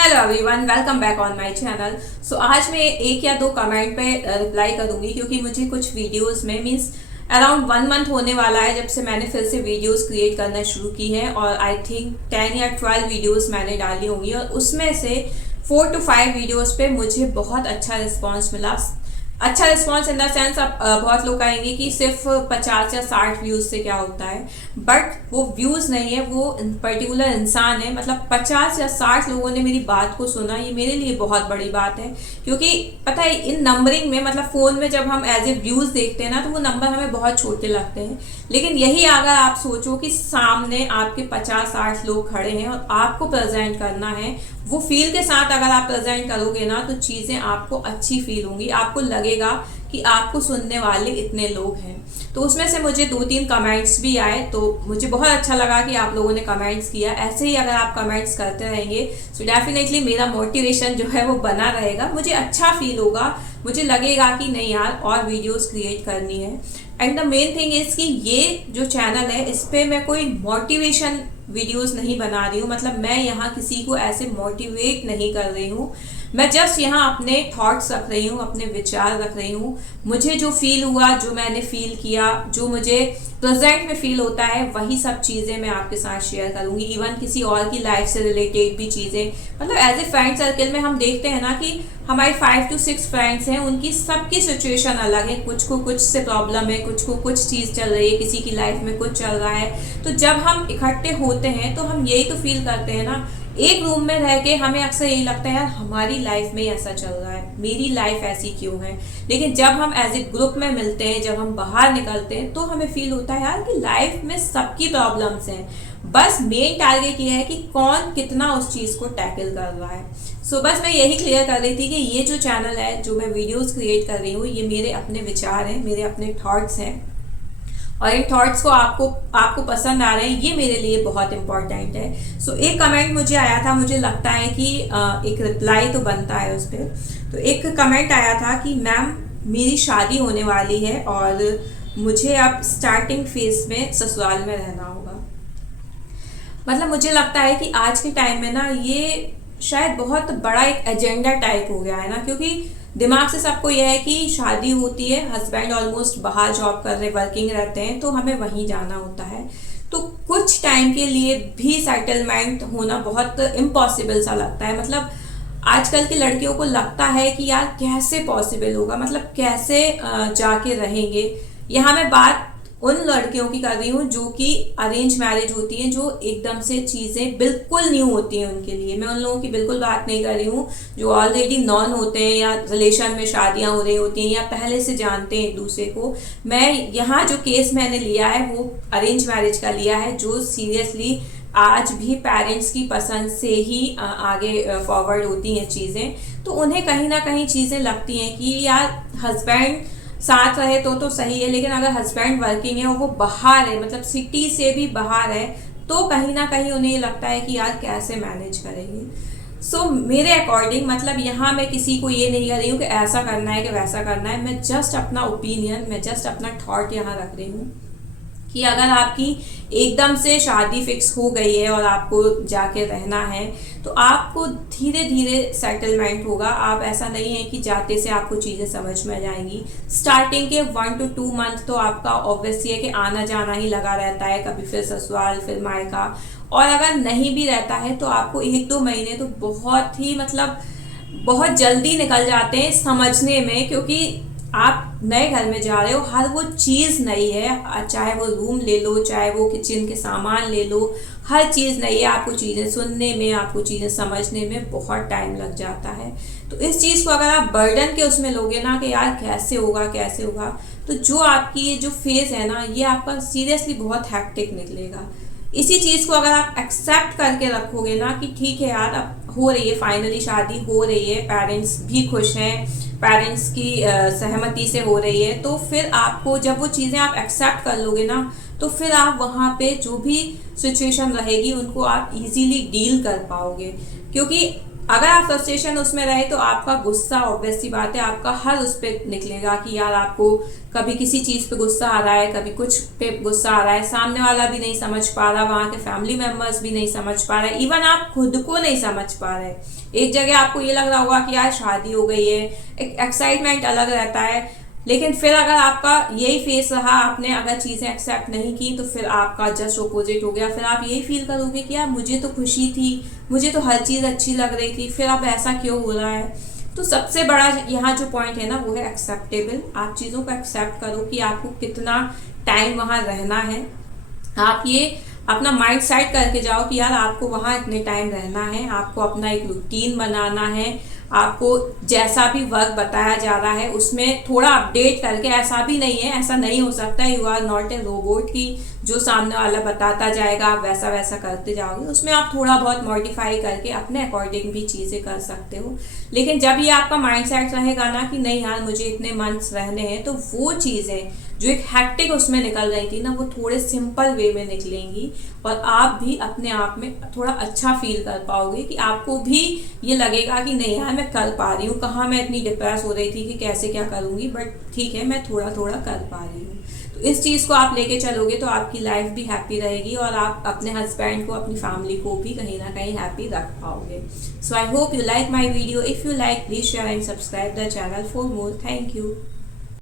Hello everyone, welcome back on my channel. So आज मैं एक या दो कमेंट पे रिप्लाई करूंगी क्योंकि मुझे कुछ वीडियोस में मींस अराउंड 1 मंथ होने वाला है जब से मैंने फिर से वीडियोस क्रिएट करना शुरू की है और आई थिंक 10 या 12 वीडियोस मैंने डाली होंगी और उसमें से 4 to 5 वीडियोस पे मुझे बहुत अच्छा रिस्पांस मिला। अच्छा रिस्पांस इन द सेंस अब बहुत लोग कहेंगे कि सिर्फ 50 या 60 व्यूज से क्या होता है, बट वो व्यूज नहीं है, वो पर्टिकुलर इंसान है। मतलब 50 या 60 लोगों ने मेरी बात को सुना, ये मेरे लिए बहुत बड़ी बात है। क्योंकि पता है इन नंबरिंग में मतलब फोन में जब हम एज ए व्यूज देखते हैं ना तो वो नंबर हमें बहुत छोटे लगते हैं, लेकिन यही अगर आप सोचो कि सामने आपके 50-60 लोग खड़े हैं और आपको प्रेजेंट करना है, वो फील के साथ अगर आप प्रेजेंट करोगे ना तो चीज़ें आपको अच्छी फील होंगी, आपको लगेगा कि आपको सुनने वाले इतने लोग हैं। तो उसमें से मुझे 2-3 कमेंट्स भी आए तो मुझे बहुत अच्छा लगा कि आप लोगों ने कमेंट्स किया। ऐसे ही अगर आप कमेंट्स करते रहेंगे तो डेफिनेटली मेरा मोटिवेशन जो है वो बना रहेगा, मुझे अच्छा फील होगा, मुझे लगेगा कि नहीं यार और वीडियोस क्रिएट करनी है। And the main thing is कि ये जो चैनल है इस पर मैं कोई मोटिवेशन वीडियोस नहीं बना रही हूँ, मतलब मैं यहाँ किसी को ऐसे मोटिवेट नहीं कर रही हूँ, मैं जस्ट यहाँ अपने थॉट्स रख रही हूँ, अपने विचार रख रही हूँ। मुझे जो फील हुआ, जो मैंने फील किया, जो मुझे प्रेजेंट में फील होता है, वही सब चीज़ें मैं आपके साथ शेयर करूँगी। इवन किसी और की लाइफ से रिलेटेड भी चीज़ें, मतलब एज ए फ्रेंड सर्कल में हम देखते हैं ना कि हमारे 5 to 6 फ्रेंड्स हैं, उनकी सबकी सिचुएशन अलग है, कुछ को कुछ से प्रॉब्लम है, कुछ को कुछ चीज़ चल रही है, किसी की लाइफ में कुछ चल रहा है। तो जब हम इकट्ठे होते हैं तो हम यही तो फील करते हैं ना, एक रूम में रह के हमें अक्सर यही लगता है यार हमारी लाइफ में ऐसा चल रहा है, मेरी लाइफ ऐसी क्यों है। लेकिन जब हम एज ए ग्रुप में मिलते हैं, जब हम बाहर निकलते हैं तो हमें फील होता है यार कि लाइफ में सबकी प्रॉब्लम्स हैं, बस मेन टारगेट ये है कि कौन कितना उस चीज़ को टैकल कर रहा है। सो बस मैं यही क्लियर कर रही थी कि ये जो चैनल है, जो मैं वीडियोस क्रिएट कर रही हूँ, ये मेरे अपने विचार हैं, मेरे अपने थॉट्स हैं और इन थॉट्स को आपको पसंद आ रहे हैं, ये मेरे लिए बहुत इंपॉर्टेंट है। सो एक कमेंट मुझे आया था, मुझे लगता है कि एक रिप्लाई तो बनता है उस पर। तो एक कमेंट आया था कि मैम मेरी शादी होने वाली है और मुझे अब स्टार्टिंग फेज में ससुराल में रहना होगा। मतलब मुझे लगता है कि आज के टाइम में ना ये शायद बहुत बड़ा एक एजेंडा टाइप हो गया है ना, क्योंकि दिमाग से सबको यह है कि शादी होती है, हस्बैंड ऑलमोस्ट बाहर जॉब कर रहे, वर्किंग रहते हैं, तो हमें वहीं जाना होता है। तो कुछ टाइम के लिए भी सेटलमेंट होना बहुत इम्पॉसिबल सा लगता है। मतलब आजकल की लड़कियों को लगता है कि यार कैसे पॉसिबल होगा, मतलब कैसे जाके रहेंगे। यहाँ मैं बात उन लड़कियों की कर रही हूँ जो कि अरेंज मैरिज होती हैं, जो एकदम से चीज़ें बिल्कुल न्यू होती हैं उनके लिए। मैं उन लोगों की बिल्कुल बात नहीं कर रही हूँ जो ऑलरेडी नॉन होते हैं या रिलेशन में शादियाँ हो रही होती हैं या पहले से जानते हैं एक दूसरे को। मैं यहाँ जो केस मैंने लिया है वो अरेंज मैरिज का लिया है, जो सीरियसली आज भी पेरेंट्स की पसंद से ही आगे फॉरवर्ड होती हैं चीज़ें। तो उन्हें कहीं ना कहीं चीज़ें लगती हैं कि यार हस्बैंड साथ रहे तो सही है, लेकिन अगर हस्बैंड वर्किंग है और वो बाहर है, मतलब सिटी से भी बाहर है, तो कहीं ना कहीं उन्हें लगता है कि यार कैसे मैनेज करेंगे। सो मेरे अकॉर्डिंग मतलब यहाँ मैं किसी को ये नहीं कर रही हूँ कि ऐसा करना है कि वैसा करना है, मैं जस्ट अपना ओपिनियन, मैं जस्ट अपना थॉट यहाँ रख रही हूँ कि अगर आपकी एकदम से शादी फिक्स हो गई है और आपको जाके रहना है तो आपको धीरे धीरे सेटलमेंट होगा। आप ऐसा नहीं है कि जाते से आपको चीज़ें समझ में आ जाएंगी। स्टार्टिंग के 1 to 2 मंथ तो आपका ऑब्वियसली है कि आना जाना ही लगा रहता है, कभी फिर ससुराल फिर मायका, और अगर नहीं भी रहता है तो आपको 1-2 महीने तो बहुत ही मतलब बहुत जल्दी निकल जाते हैं समझने में, क्योंकि आप नए घर में जा रहे हो, हर वो चीज़ नई है, चाहे वो रूम ले लो, चाहे वो किचन के सामान ले लो, हर चीज़ नई है। आपको चीज़ें सुनने में, आपको चीज़ें समझने में बहुत टाइम लग जाता है। तो इस चीज़ को अगर आप बर्डन के उसमें लोगे ना कि यार कैसे होगा कैसे होगा, तो जो आपकी ये जो फेज़ है ना, ये आपका सीरियसली बहुत हैक्टिक निकलेगा। इसी चीज़ को अगर आप एक्सेप्ट करके रखोगे ना कि ठीक है यार अब हो रही है, फाइनली शादी हो रही है, पेरेंट्स भी खुश हैं, पेरेंट्स की सहमति से हो रही है, तो फिर आपको जब वो चीज़ें आप एक्सेप्ट कर लोगे ना तो फिर आप वहाँ पे जो भी सिचुएशन रहेगी उनको आप इजीली डील कर पाओगे। क्योंकि अगर आप फ्रस्ट्रेशन उसमें रहे तो आपका गुस्सा ऑब्वियस सी बात है आपका हर उस पर निकलेगा कि यार आपको कभी किसी चीज पे गुस्सा आ रहा है, कभी कुछ पे गुस्सा आ रहा है, सामने वाला भी नहीं समझ पा रहा, वहां के फैमिली मेंबर्स भी नहीं समझ पा रहे, इवन आप खुद को नहीं समझ पा रहे। एक जगह आपको ये लग रहा होगा कि यार शादी हो गई है, एक एक्साइटमेंट अलग रहता है, लेकिन फिर अगर आपका यही फेस रहा, आपने अगर चीजें एक्सेप्ट नहीं की तो फिर आपका जस्ट अपोजिट हो गया। फिर आप यही फील करोगे कि यार मुझे तो खुशी थी, मुझे तो हर चीज अच्छी लग रही थी, फिर अब ऐसा क्यों हो रहा है। तो सबसे बड़ा यहाँ जो पॉइंट है ना वो है एक्सेप्टेबल। आप चीजों को एक्सेप्ट करो कि आपको कितना टाइम वहां रहना है। आप ये अपना माइंड सेट करके जाओ कि यार आपको वहां इतने टाइम रहना है, आपको अपना एक रूटीन बनाना है, आपको जैसा भी वर्क बताया जा रहा है उसमें थोड़ा अपडेट करके, ऐसा भी नहीं है, ऐसा नहीं हो सकता you are not a robot की जो सामने वाला बताता जाएगा आप वैसा वैसा करते जाओगे। उसमें आप थोड़ा बहुत मॉडिफाई करके अपने अकॉर्डिंग भी चीज़ें कर सकते हो। लेकिन जब ये आपका माइंड सेट रहेगा ना कि नहीं यार मुझे इतने मंथ्स रहने हैं, तो वो चीज़ें जो एक हैक्टिक उसमें निकल रही थी ना वो थोड़े सिंपल वे में निकलेंगी और आप भी अपने आप में थोड़ा अच्छा फील कर पाओगे कि आपको भी ये लगेगा कि नहीं यार मैं कर पा रही हूँ। कहाँ मैं इतनी डिप्रेस हो रही थी कि कैसे क्या करूँगी, बट ठीक है मैं थोड़ा थोड़ा कर पा रही हूँ। तो इस चीज़ को आप लेके चलोगे तो आपकी लाइफ भी हैप्पी रहेगी और आप अपने हस्बैंड को, अपनी फैमिली को भी कहीं ना कहीं हैप्पी रख पाओगे। So I hope you like my video. If you like please share and subscribe the channel for more. Thank you.